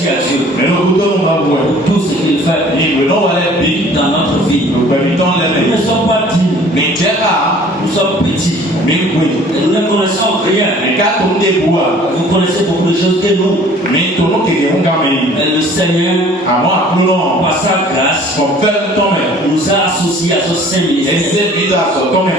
merci à Dieu Mais nous voulons pas voir. pour tout ce qu'il fait Nous venons à la vie. dans notre vie. Nous permettons Nous les ne sommes pas dignes, mais tiens là. nous sommes petits. Mais oui. Et nous ne connaissons rien. Mais quand on est bois. Vous connaissez beaucoup de choses que nous. Mais tout le monde qui est un gamin. Mais le Seigneur, À moi, nous non. par sa grâce, Son père tombe. nous a associés à ce saint Et ministère. c'est vite à son tombe.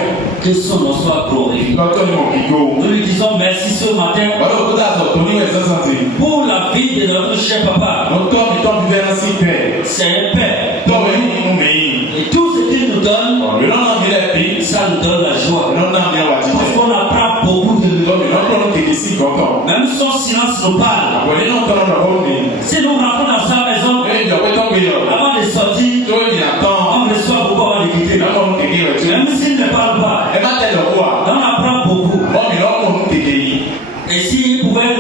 Que son nom soit glorifié. Quand on est mon pico. Nous lui disons merci ce matin Voilà, au bout d'un son tourné, ça sentit. pour la vie de notre cher papa. Donc, comme il tombe vers un cycle. C'est un père. Tombe, nous mais. Et tout ce qu'il nous donne, Le nom de la vie. ça nous donne la joie. Le nom de la vie. Parce qu'on apprend beaucoup de lui. Donc, le nom qui est ici content. Même son silence nous parle. Après, nous sommes dans le monde. Si nous rentrons dans sa maison, Et il y a pas tant de avant de sortir, toi, il attend. on reçoit beaucoup avant de quitter. Là, on te dit, tu Même s'il ne parle pas, es mal le roi. on apprend beaucoup. Bon, mais là, on te dit. Et s'il pouvait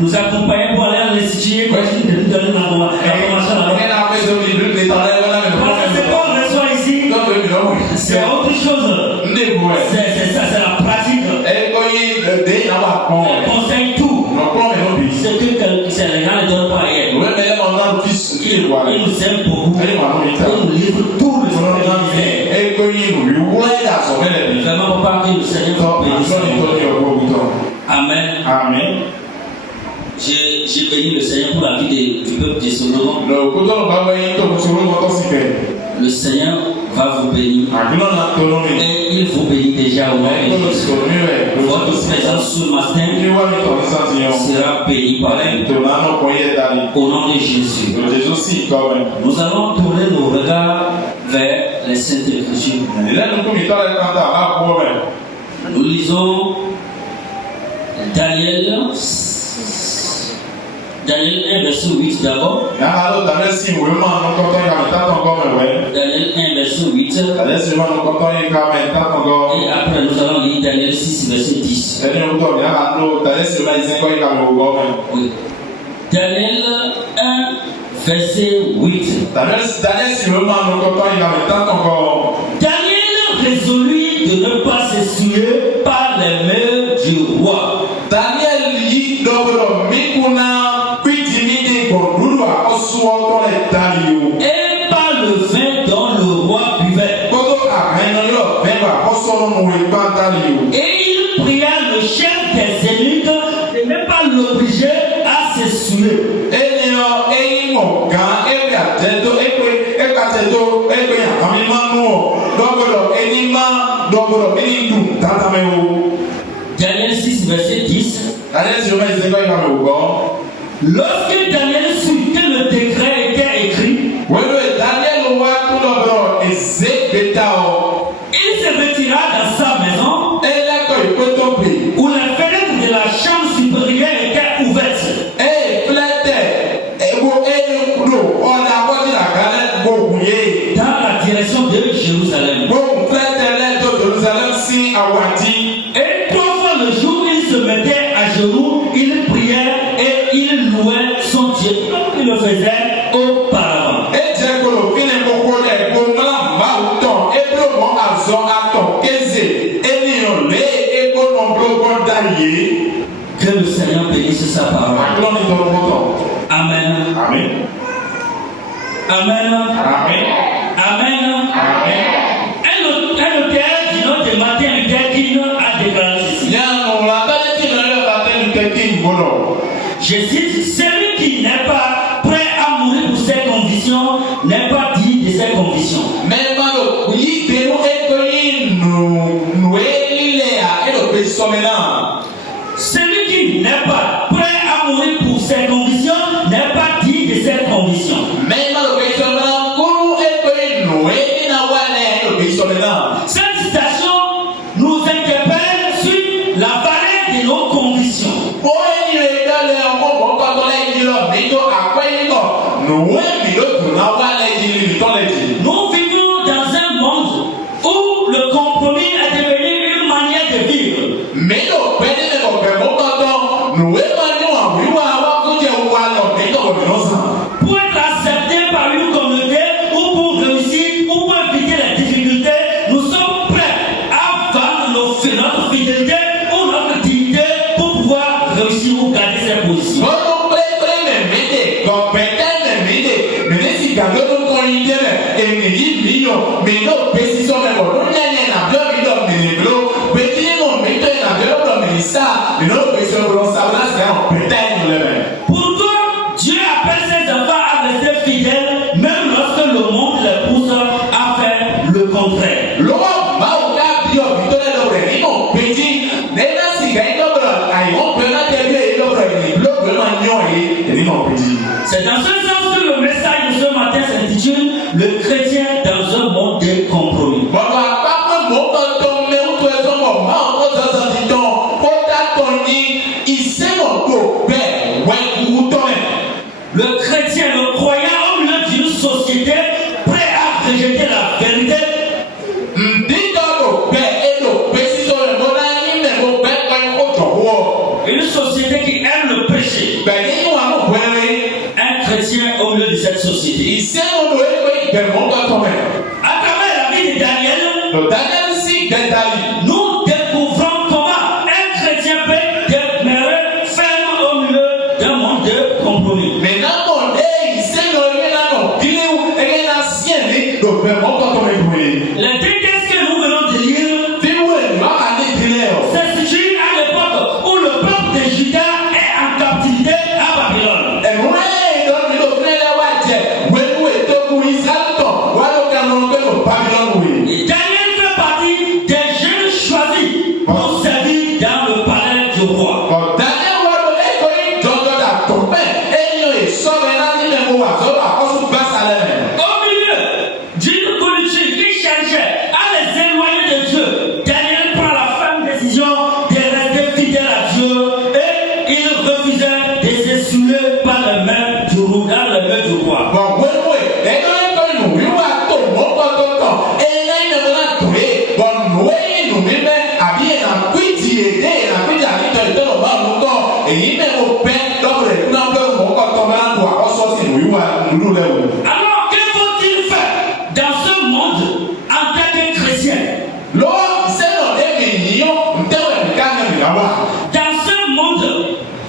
nous accompagner pour aller à l'institut, continue de nous donner l'information On là-bas. est dans la maison, il veut les temps, là, Parce que c'est pas on reçoit ici, c'est autre chose. C'est la pratique. On conseille tout. Ce que les gens ne donnent pas hier. Ils nous aiment beaucoup. Ils nous livrent tout le Seigneur. Vraiment, pour pas que le Seigneur vous bénisse. Amen. Amen. J'ai béni le Seigneur pour la vie du peuple de Solomon. Le Seigneur va vous bénir. Et il vous bénit déjà au nom de Jésus. Votre présence ce matin sera bénie par lui. Au nom de Jésus. Nous allons tourner nos regards vers les Saintes Écritures. Nous lisons Daniel 1, verset 8 d'abord. Daniel 1, verset 8. Et après, nous allons lire Daniel 6, verset 10. Oui. Daniel 1, verset 8. Daniel résolut de ne pas s'essuyer par les mains du roi. Et par le vin dont le roi buvait. Et il pria le chef des eunuques de ne pas l'obliger à s'essuyer. Daniel 6, verset 10. Lorsque Daniel sut que le décret était écrit, il se retira dans sa maison où la fenêtre de la chambre supérieure était ouverte. Dans la direction de Jérusalem. Et 3 fois le jour, il se mettait à genoux, il priait et il louait son Dieu comme il le faisait auparavant. Que le Seigneur bénisse sa parole. Amen. Amen. Amen. Amen. Amen. Un auteur du nom de Martin Luther King a déclaré ceci. Je cite, celui qui n'est pas prêt à mourir pour ses convictions n'est pas digne de ses convictions. Celui qui n'est pas prêt à mourir pour ses convictions n'est pas digne de ses convictions. Cette citation nous interpelle sur la valeur de nos convictions. Nous vivons dans un monde où le compromis est devenu une manière de vivre. Pour être accepté par une communauté ou pour réussir ou pour éviter les difficultés, nous sommes prêts à vendre notre fidélité ou notre dignité pour pouvoir réussir ou garder ses positions. Donc, peut-être, mais si quelqu'un nous connaît bien, et me dit, mais non, précision, mais bon, nous n'avons pas bien, mais non, mais non, mais non, mais ça, mais non, précision, mais ça, là, c'est un peut-être, nous l'avons. Pourtant, Dieu appelle ses enfants à rester fidèles, même lorsque le monde les pousse à faire le contraire. C'est dans ce sens que le message de ce matin s'intitule Le chrétien dans un monde de compromis. Le chrétien, le croyant au milieu d'une société prêt à rejeter la vérité. Une société qui aime le péché. Un chrétien au milieu de cette société. À travers la vie de Daniel, nous découvrons comment un chrétien peut demeurer ferme au milieu d'un monde de compromis. Les deux textes que nous venons de lire se situent à l'époque où le peuple de Juda est en captivité à Babylone. Et Daniel fait partie des jeunes choisis pour servir dans le palais du roi. Au milieu d'une politique qui cherchait à les éloigner de Dieu, Daniel prend la ferme décision de rester fidèle à Dieu et il refusait de se souiller par les mains du roi, dans les mains du roi. Alors, que faut-il faire dans ce monde en tant que chrétien? Dans ce monde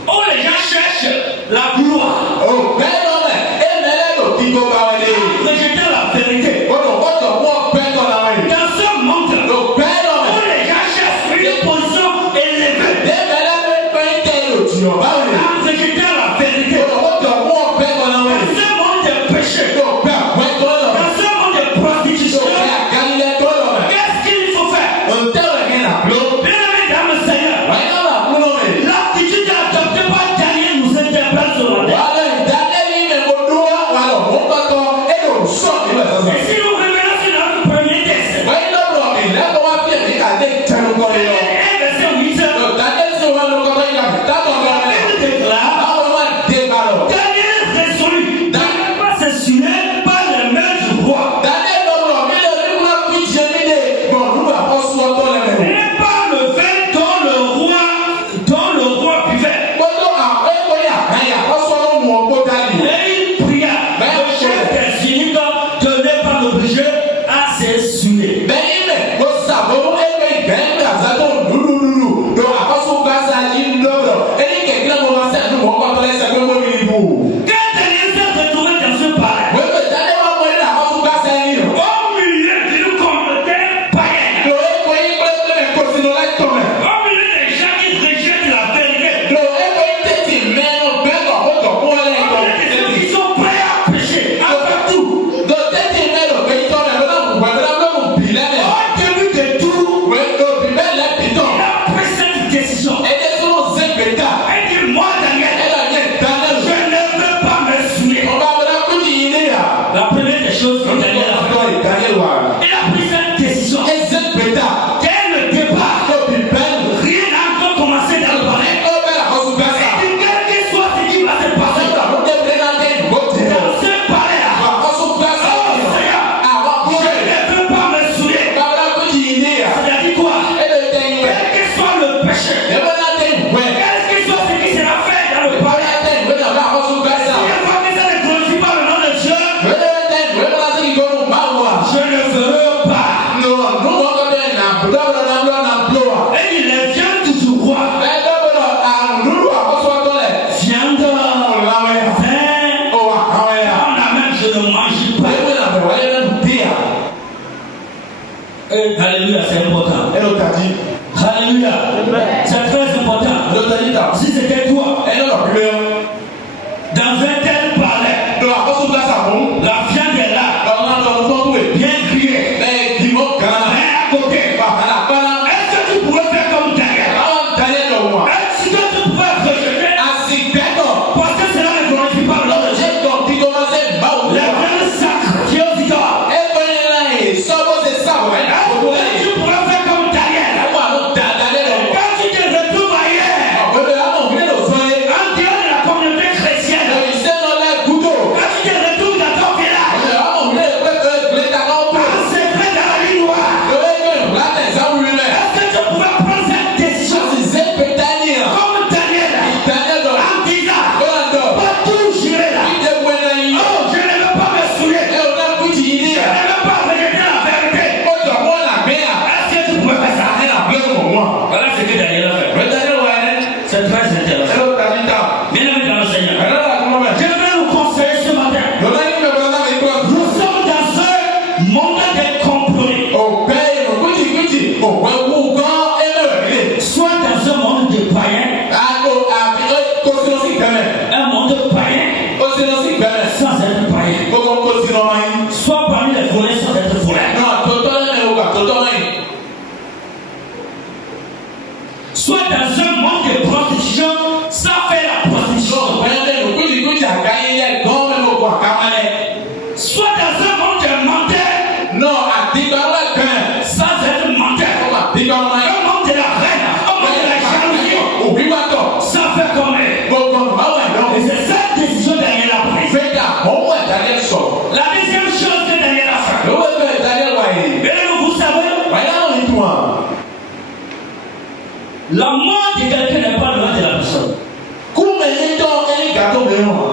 où les gens cherchent la gloire, rejeter la vérité. Dans ce monde où les gens cherchent une position élevée, rejeter la vérité. Dans ce monde de péché,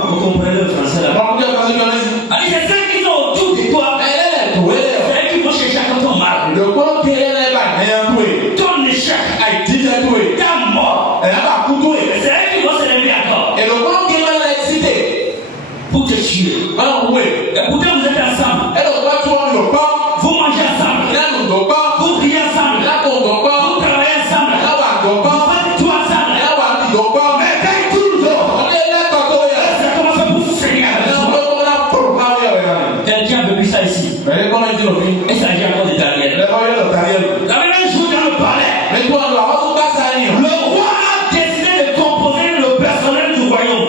Vous comprenez le français là? Allez, c'est ceux qui sont autour de toi. C'est eux qui vont chercher à ton mal. Ton échec. Ta mort. C'est eux qui vont se lever encore. Pour te tuer. Et pourtant vous êtes ensemble. Vous mangez ensemble. Vous priez ensemble. Vous travaillez ensemble. Vous faites tout ensemble. Mais quand tout le monde, ça commence à vous saigner. Quelqu'un a vécu ça ici. Et ça vient encore de Daniel. La même jour dans le palais, le roi a décidé de composer le personnel du royaume.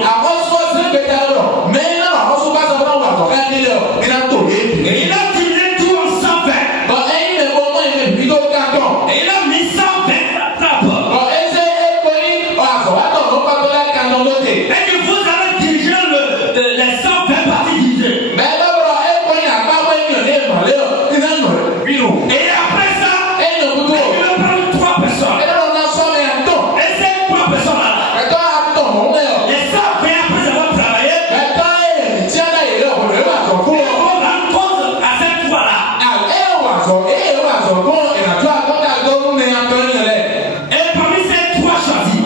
Et il a divisé tout en 120. Et il a mis 120 trappes. Et que vous allez diriger les 120 parties divisées. Et après ça, il va prendre 3 personnes. Et ces 3 personnes-là, les 120 après avoir travaillé, ils vont rendre compte à cette fois-là. Et parmi ces 3 choisis,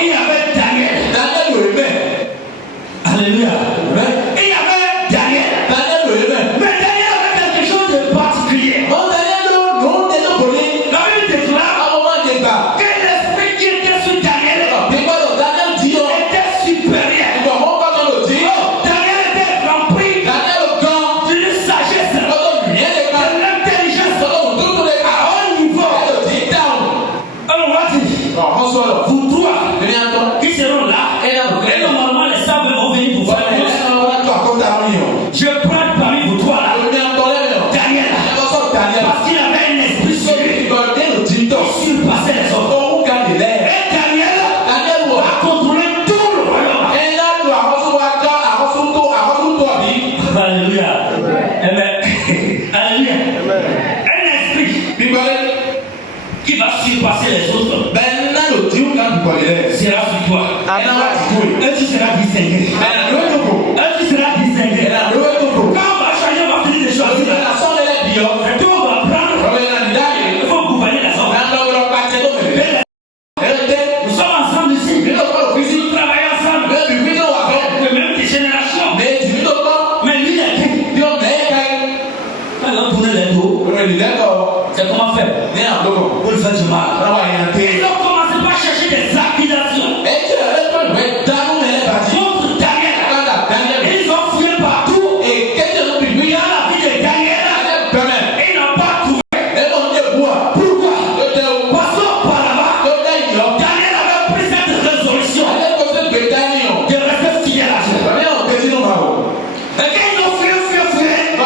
il y avait Daniel. Alléluia. Il y avait Daniel. Mais Daniel avait quelque chose de particulier. La Bible déclare que l'esprit qui était sur Daniel était supérieur. Daniel était rempli d'une sagesse, de l'intelligence à haut niveau. Alors on va dire, vous trois qui seront là, et normalement les sables vont venir pour faire. Je prends parmi vous trois là Daniel, parce qu'il avait un esprit sur lui qui surpassait les autres. Et Daniel a contrôlé tout le royaume. Alléluia. Alléluia. Un esprit qui va surpasser les autres sera sur toi. Et tu seras distingué. Et tu seras distingué. Quand on va changer, on va finir de choisir. C'est tout, on va prendre. Il faut gouverner la zone. Nous sommes ensemble ici. Nous travaillons ensemble. De même des générations. Mais lui, il a dit. Alors, tourner les dos. C'est comment faire pour le faire du mal. Ils ont commencé par chercher des accusations contre Daniel. Ils ont fouillé partout. Il y a la vie de Daniel. Ils n'ont pas trouvé. Pourquoi? Parce que par là-bas, Daniel avait pris cette résolution de rester fidèle à Dieu. Et quand ils ont fouillé, ils n'ont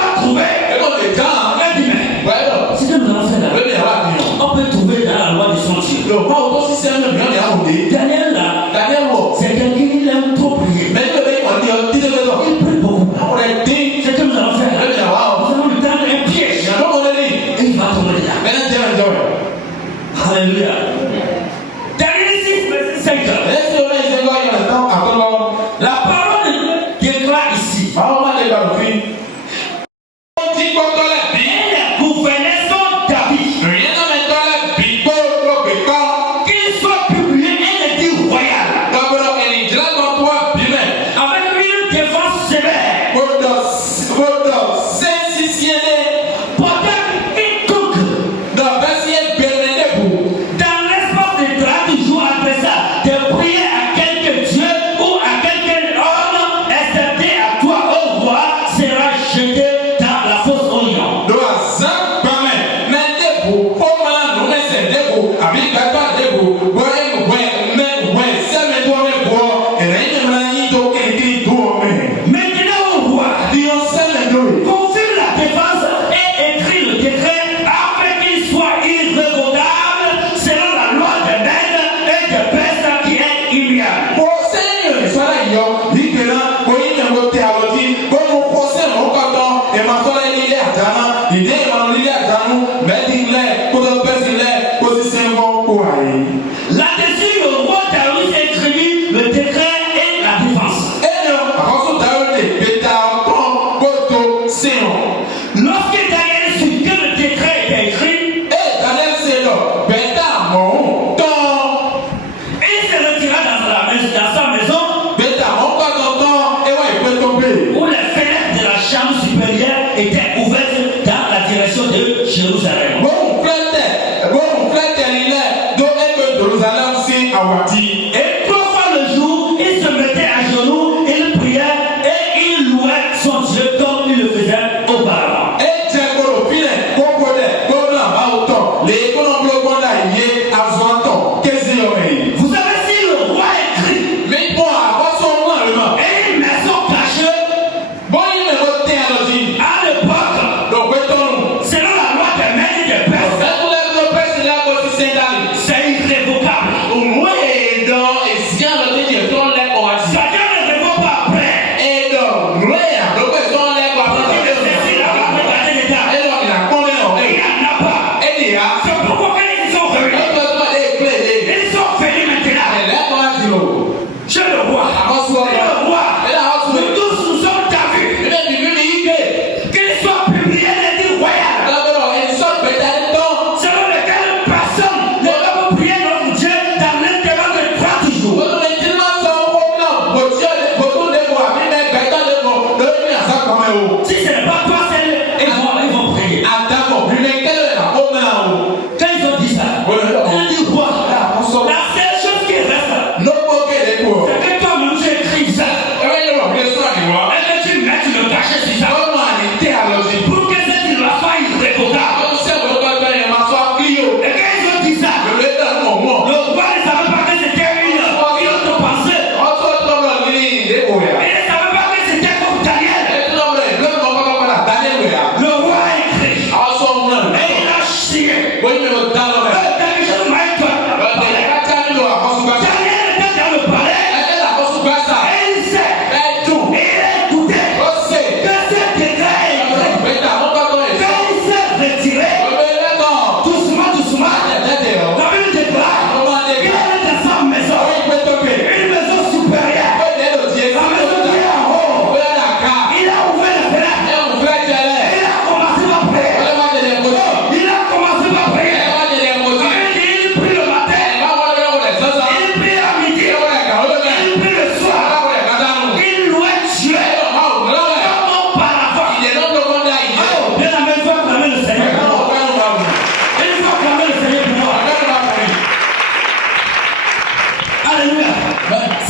pas trouvé. Il dit, mais c'est que nous allons faire là. On peut trouver dans la loi du sentier. Daniel là, c'est quelqu'un qui aime trop prier. Il prie beaucoup. C'est que nous allons faire là. Nous allons lui tendre un piège. Et il va tomber là. Alléluia. Daniel 6, verset 5. La parole déclare ici. Et les gouvernements David, qu'il soit publié et le dit royal, avec une défense sévère, portant quiconque dans l'espace de 30 jours après ça, de prier à quelque Dieu ou à quelque homme, excepté à toi, ô roi, sera jeté dans la fosse au lion. Maintenant, au roi, confirme la défense et écrit le décret afin qu'il soit irrévocable selon la loi de Mède et de Perse qui est immuable. Là-dessus, le roi David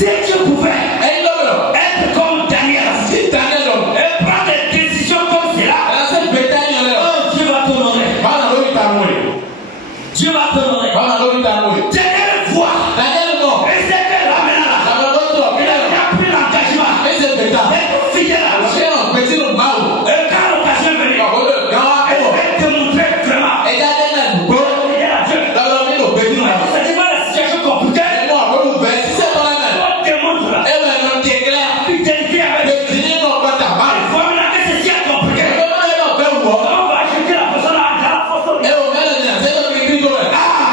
Si tu pouvais être comme Daniel, et prendre des décisions comme cela, oh, Dieu va t'honorer. Dieu va t'honorer. Daniel voit. Et c'est que là maintenant, il a pris l'engagement d'être fidèle à Dieu. Et quand l'occasion est venue, il va démontrer vraiment fidèle à Dieu. C'est pas la situation compliquée. On démontre la fidélité avec Dieu. Il faut maintenant que ceci est compliqué. On va acheter la personne à la façon. Ah,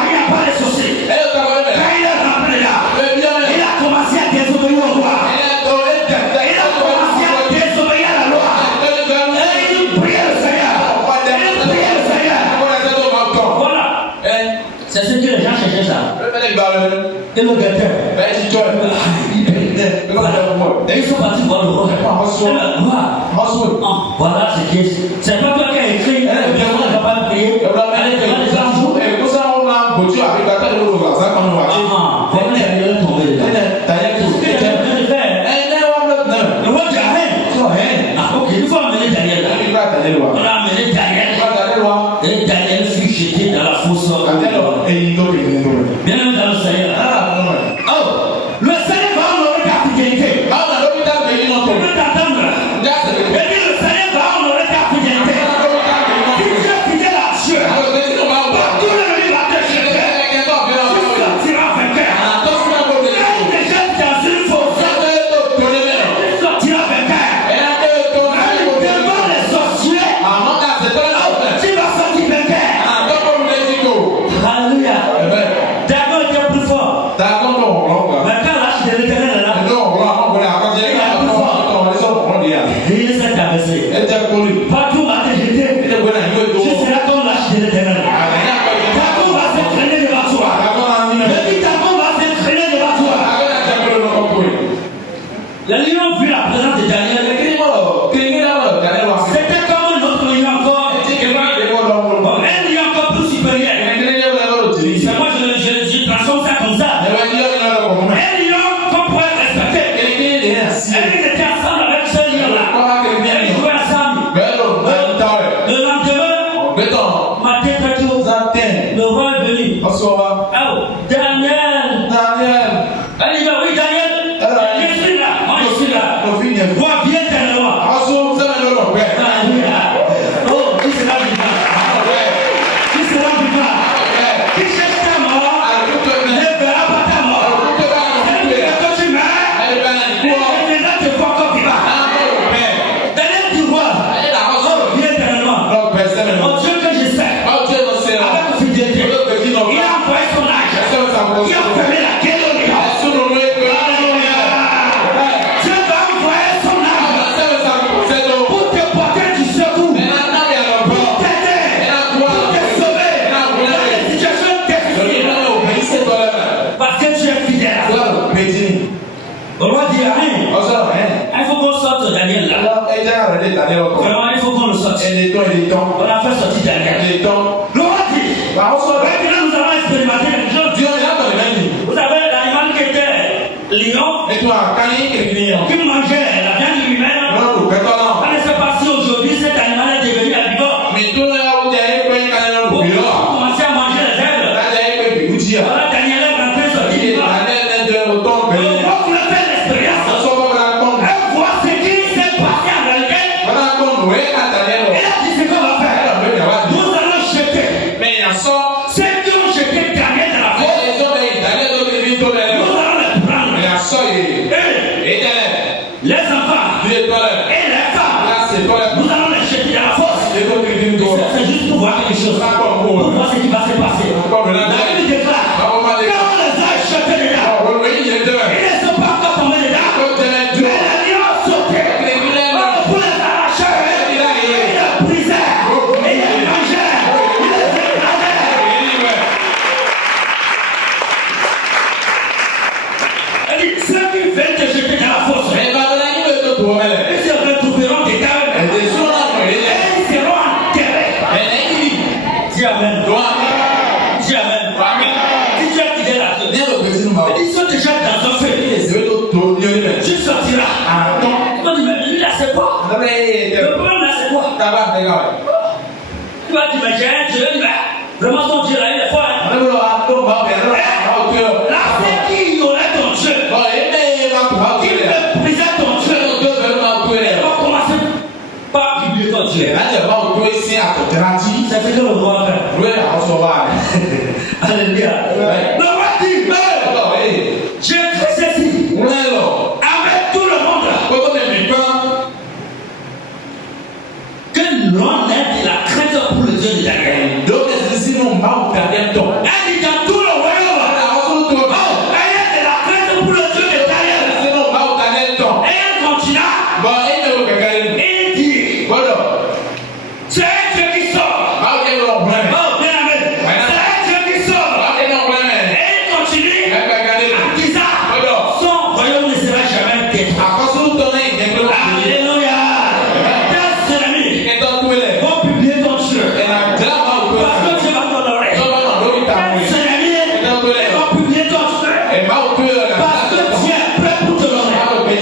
il n'y a pas de souci. Quand il est rentré là, il a commencé à désobéir au roi. Il a commencé à désobéir à la loi. Et il priait le Seigneur. Voilà. C'est ce que les gens cherchaient ça. Et le gâteau. Et ils sont partis voir le roi. Voilà ce qui est. C'est pas toi qui as écrit. On ne va pas prier. Allez, les argent. Comment Daniel est tombé dedans? Qu'est-ce que Daniel vient de faire? Le roi dit rien. Ah, ok, il faut amener Daniel là. On a amené Daniel. Et Daniel fut jeté dans la fosse. Bien dans le Seigneur. Oh, le Seigneur va honorer ta fidélité. On peut t'attendre. Et puis le Seigneur va honorer ta fidélité. Si tu es fidèle à Dieu, tout le monde va te jeter. Tu sortiras vainqueur. Il y a des gens dans une fosse. Tu sortiras vainqueur. Devant les sorciers, tu vas sortir vainqueur. Alléluia. Dagon était plus fort. Mais quand l'arche de l'Éternel est là, il s'est abaissé. Partout va te jeter. Tu seras comme l'arche de l'Éternel. Dagon va se traîner devant toi. Le dit Dagon va se traîner devant toi. Les lions vu la présence de Daniel. C'était comme un autre lion encore. Un lion encore plus supérieur. C'est moi je transforme ça comme ça. Un lion qu'on pourrait respecter. Et ils étaient ensemble avec ce lion-là. Ils jouaient ensemble. Le lendemain, matin très tôt, le roi est venu. Oh, Daniel. Elle dit oui, Daniel. Je suis là. Moi, je suis là. Moi, viens derrière moi. Alléluia. Oh, qui sera vivant? Qui sera vivant? Qui cherche ta mort ne verra pas ta mort. Quand tu meurs, et là tu vois encore vivant. Daniel dit roi, oh, viens derrière moi. Oh Dieu que je sais, avec fidélité, il a envoyé son âge. Il a fermé la gueule au lion. Alléluia. Dieu va envoyer son âge pour te porter du secours, pour t'aider, pour te sauver dans les situations difficiles. Parce que tu es fidèle. Le roi dit rien. Il faut qu'on sorte Daniel là. Vraiment, il faut qu'on le sorte. On a fait sortir Daniel. Le roi dit, maintenant nous allons expérimenter les choses. Vous savez, l'animal qui était lion, qui mangeait la viande humaine, on ne sait pas si aujourd'hui cet animal est devenu herbivore. On commençait à manger les herbes. Voilà, Daniel est rentré sorti du corps. Le roi voulait faire l'expérience. Et voir ce qui s'est passé en réalité. Et là, dit ce qu'on va faire. Nous allons jeter ceux qui ont jeté Daniel dans la fosse. Nous allons les prendre. Et les enfants et les femmes, nous allons les jeter dans la fosse. C'est juste pour voir quelque chose. Pour voir ce qui va se passer. La Bible déclare, quand on les a jetés dedans, ils ne sont pas encore tombés dedans. Mais les lions sautaient pour les arracher. Ils les brisaient. Ils les mangeaient. Ils les écrasaient. Elle dit, ceux qui viennent te jeter dans la fosse, ils se retrouveront dedans. Et ils seront enterrés. Dis Amen. Dis Amen. Si tu Tu vas t'imaginer, tu veux dire, vraiment ton Dieu là, il est fort. Là, c'est qui ignorait ton Dieu. Il méprisait ton Dieu. Il va commencer par publier ton Dieu. C'est ce que le roi fait. Alléluia. Le roi dit, j'ai fait ceci avec tout le monde. Que l'on ait de la crainte pour le Dieu de Daniel. Elle dit dans tout le royaume. Ayez de la crainte pour le Dieu de Daniel. Et elle continua. Il dit, c'est un Dieu qui sort. Oh, bien aimé. C'est un Dieu qui sort. Et il continue en disant, son royaume ne sera jamais détruit. Alléluia. Tes ennemis vont publier ton Dieu. Parce que Dieu va t'honorer. Tes ennemis vont publier ton Dieu. Parce que Dieu est prêt pour t'honorer.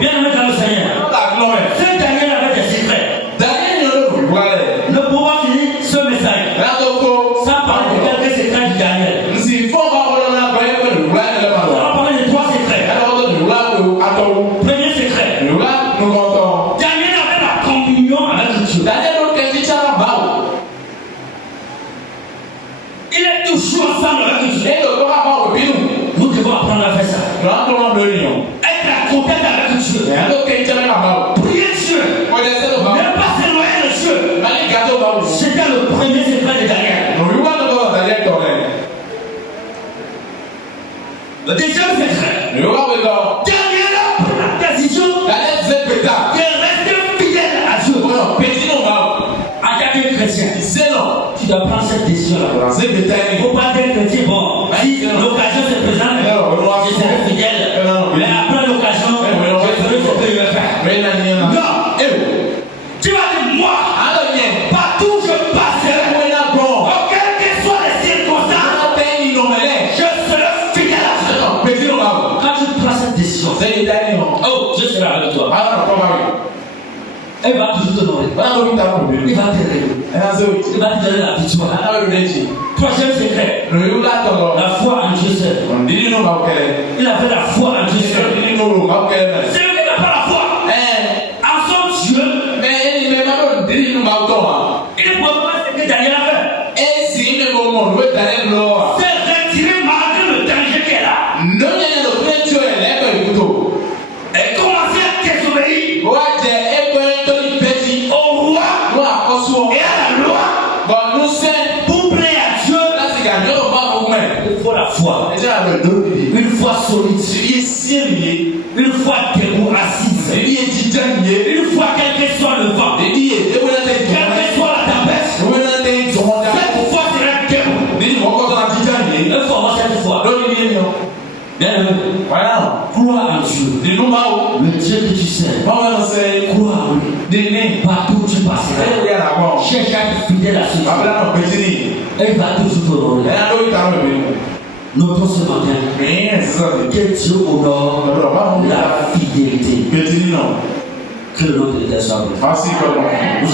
Bien aimé dans le Seigneur. Ce Daniel avait des secrets. Ne pouvons pas finir ce message sans parler de quelques secrets de Daniel. On va parler de 3 secrets. Premier secret. Daniel avait la communion avec Dieu. Il est toujours ensemble avec Dieu. Nous devons apprendre à faire ça. Être en contact avec Dieu. Prier Dieu. Ne pas s'éloigner de Dieu. C'était le premier secret de Daniel. Le deuxième secret. Daniel a pris la décision de rester fidèle à Dieu. En tant que chrétien, tu dois prendre cette décision-là. Il ne faut pas être chrétien. Bon, si l'occasion se présente, je serai fidèle. Mais après l'occasion, je ferai ce que je vais faire. Non. Tu vas dire, moi, partout où je passerai, quelles que soient les circonstances, je serai fidèle à Dieu. Quand tu prends cette décision, oh, Dieu sera avec toi. Elle va toujours te donner. Il va t'aider. Il va te donner la victoire. Troisième secret. La foi en Dieu seul. Il avait la foi en Dieu seul. Celui qui n'a pas la foi en son Dieu, il ne peut pas ce que Daniel a fait. C'est retirer malgré le danger qui est là. Et commencer à désobéir au roi et à la loi pour plaire à Dieu. Il faut la foi. Une foi solide. Une foi debout, assise. Une foi quel que soit le vent. Quelle que soit la tempête. Cette foi sera debout. Il faut avoir cette foi. Bien aimé. Crois en Dieu. Le Dieu que tu sais. Crois en lui. Partout où tu passeras. Cherche à être fidèle à ce Dieu. Elle va toujours t'honorer. Notons ce matin que Dieu honore la fidélité. Que le nom de Dieu soit béni. Nous